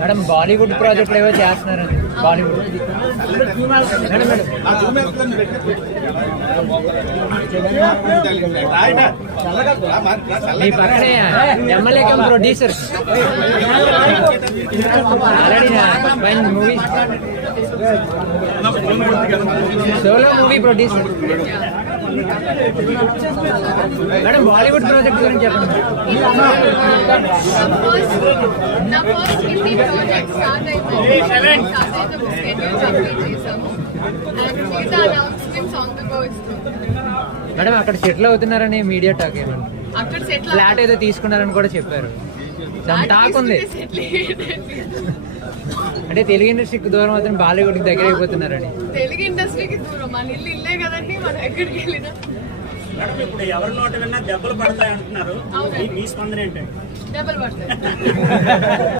Madam Bollywood ప్రాజెక్టులు ఏవో చేస్తున్నారండి. బాలీవుడ్ మేడం మీ పక్కనే MLA come producer already movie solo movie producer. Madam Bollywood project గురించి చెప్పండి. మేడం అక్కడ సెటిల్ అవుతున్నారని మీడియా టాక్ ఏమన్నా, ఫ్లాట్ ఏదో తీసుకున్నారని కూడా చెప్పారు. టాక్ ఉంది అంటే తెలుగు ఇండస్ట్రీకి దూరం అవుతుంది, బాలీవుడ్కి దగ్గర అయిపోతున్నారని. తెలుగు ఇండస్ట్రీకి దూరం మన ఇల్లు ఇల్లే కదండి, మనం ఎక్కడికి వెళ్ళినా. మేడం ఇప్పుడు ఎవరి నోట విన్నా దెబ్బలు పడతాయి అంటున్నారు, మీ స్పందన ఏంటంటే? దెబ్బలు పడతాయి.